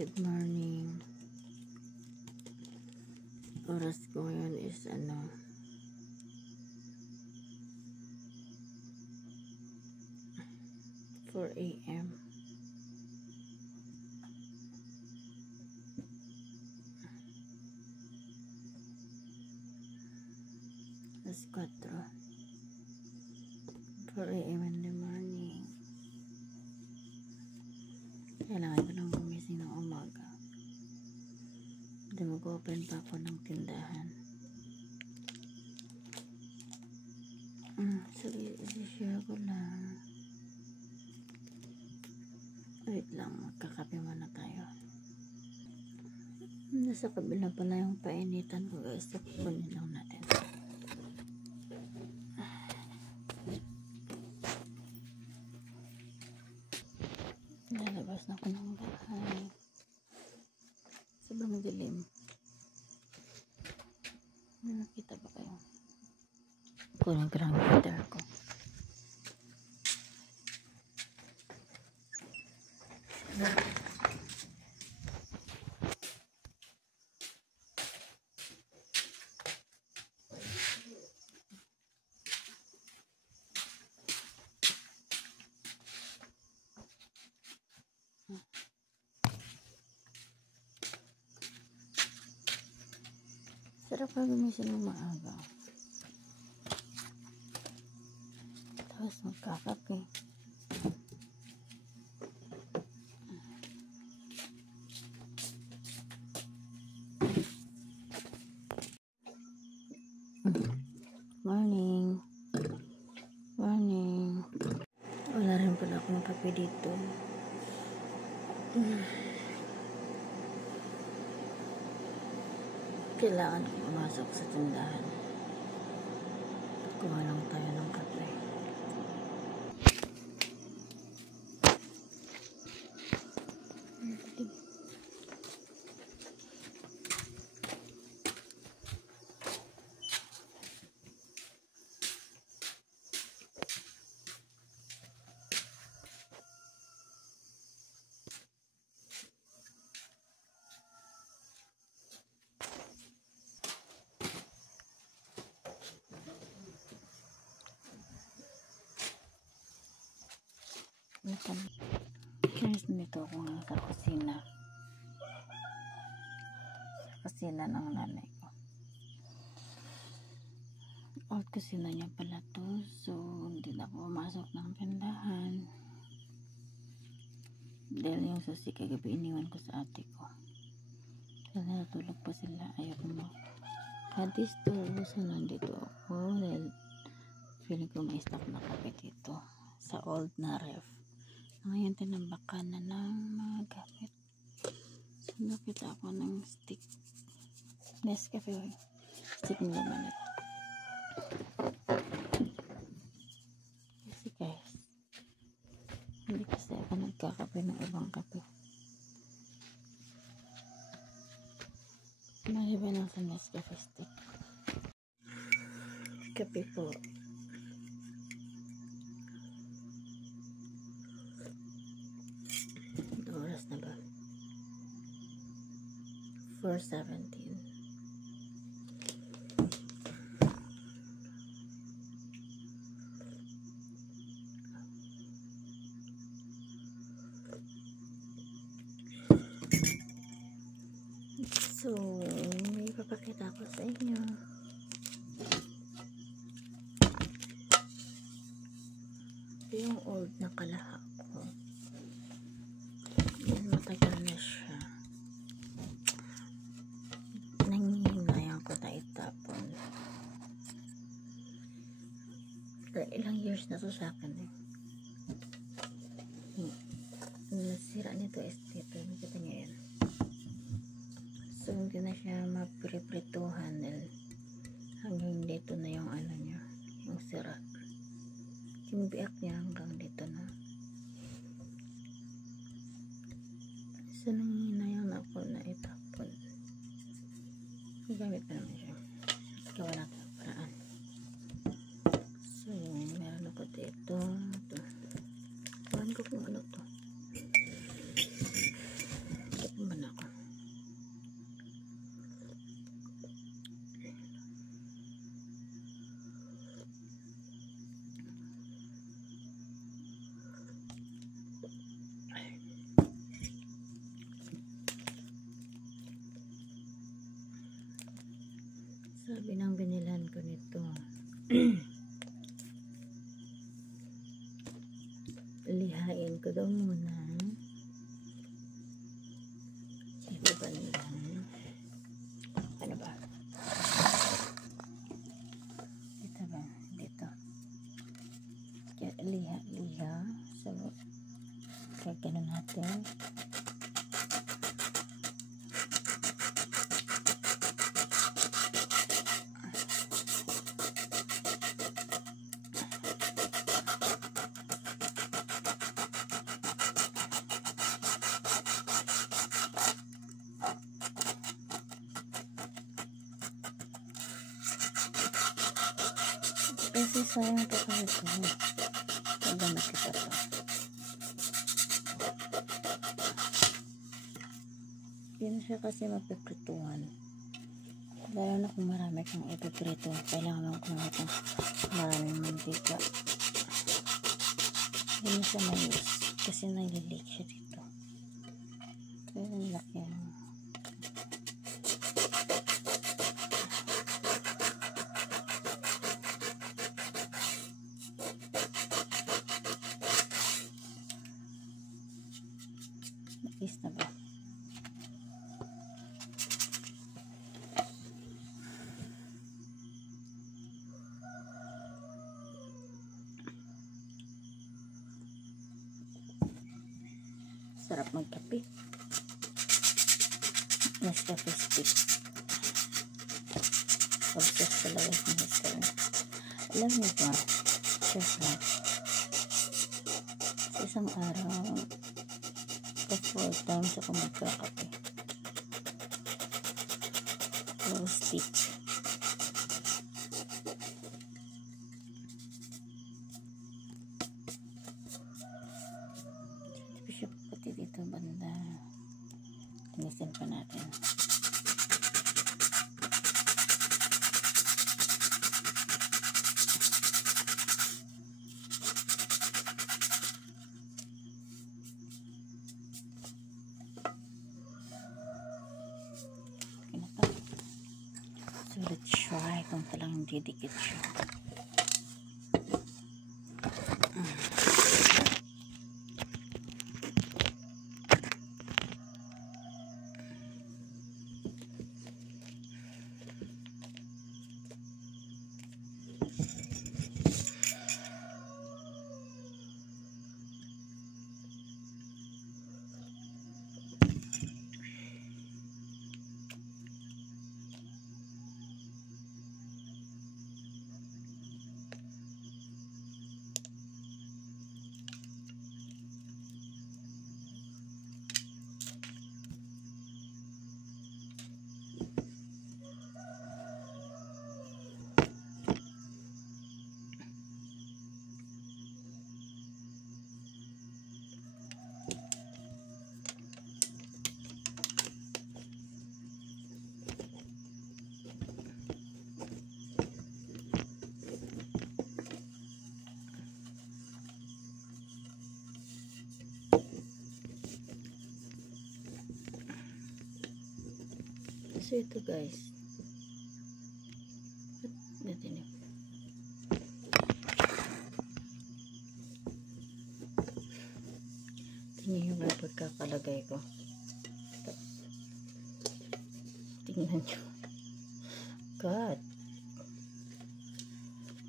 Good morning. Oras ko ngayon is 4 AM. Alas 4. 4 AM in the morning. Kailangan ko nang gumising ng umaga. Hindi mag-open pa ako ng tindahan. Sige, isi-share ko lang. Wait lang, magkakape muna tayo. Nasa kabila pala yung painitan ko guys. Kunin lang natin. Nalabas na ako ng bahay. Sobrang dilim. Nakita ba kayo? Kunin ko lang yung heater ko. Sarap pa gumising ng maaga. Tapos magkakape. Morning. Morning. Wala rin pala akong kape dito. Kailangan ko pumasok sa tindahan. Kuha lang tayo ng kape. Guys, nandito ako nga sa kusina. Sa kusina ng nanay ko. Old kusina niya pala to. So, hindi na ako pumasok ng tindahan. Dahil yung susi kagabi iniwan ko sa ate ko. Dahil natulog pa sila. Ayoko mo. Kadisturbo sa nandito ako. Dahil feeling ko may stock na kape dito. Sa old na ref. Ngayon tinambakan na ng mga gamit. So nakita ako ng stick. Nescafe. Stick ng lamanat. Kasi guys, hindi kasi ako nagkakape ng ibang kape. Maliba lang sa Nescafe stick. Kape po. Oras na ba? 4:17. So, may papakita ko sa inyo. Ito yung old na kalaha ko. Yan, matagal na siya. Nangihinayan ko na itapon. Ilang years na to sa akin eh. Nasira nito is dito. Nakita niyo yan. So, hindi na siya mapriprituhan hanggang dito na yung ano niya, yung sira. Yung biak niya hanggang dito na. So, nangihinayang na ako na itapon. Gamit pa naman siya. Gawa natin ang paraan. So, meron ako dito. Gawan ko kung ano to. Ito pa man Sabi ng binilan ko nito, lihain ko daw muna. Ito ba nila? Ano ba? Ito ba? Dito. Liha. So, kaya natin. Kasi sayang pa kasi ito. Pag nakita to. Hindi na siya kasi mapiprituhan. Lalo na kung marami kang ipiprito. Kailangan mo kung itong maraming mantika. Hindi na siya mayos. Kasi nalilik siya dito. Kaya nalaki. Nakis na ba? Sarap magkape. Nescafe stick. Obsessed talaga sa Nescafe. Alam niyo ba? Siyempre. Sa isang araw, ka 4 times ako magkakape. 4 stick. Pati dito banda. Tinisin pa natin. So let's try kung talang didikit siya. So ito guys. Natin eh. Tingnan nyo nga pagkakalagay ko. Tingnan nyo. God.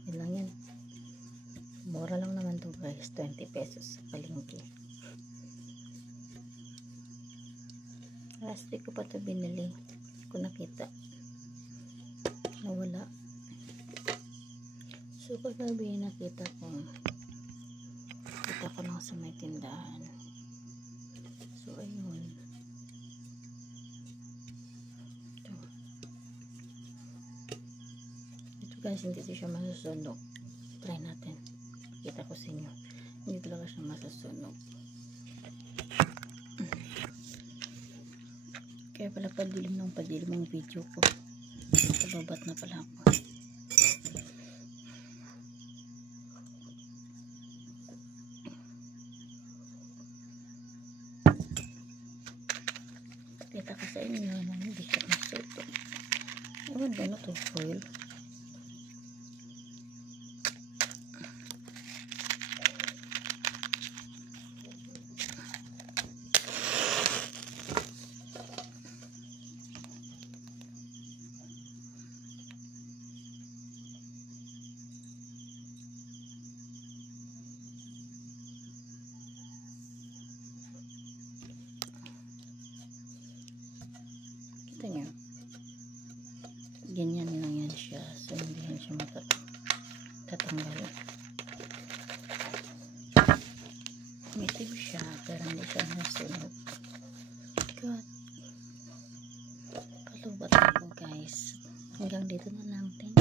Yan lang yan. Mura lang naman to guys. 20 pesos sa palengke. Plastic ko pa ito binili. Ko nakita nawala. So kagabi nakita ko lang sa may tindahan. So ayun, ito guys, hindi siya masusunog. Try natin, kita ko sa inyo, hindi talaga siya masusunog. Kaya pala padilim ang video ko. Kababat na pala ako. Kita ko sa inyo na hindi siya masusunog. Ewan ko na to, foil. Kita niyo. Ganyan lang yan siya. So, hindi yan siya matatanggal. Itim siya, pero hindi siya nasunog. God. Palubat ako guys. Hanggang dito na lang. Thank you.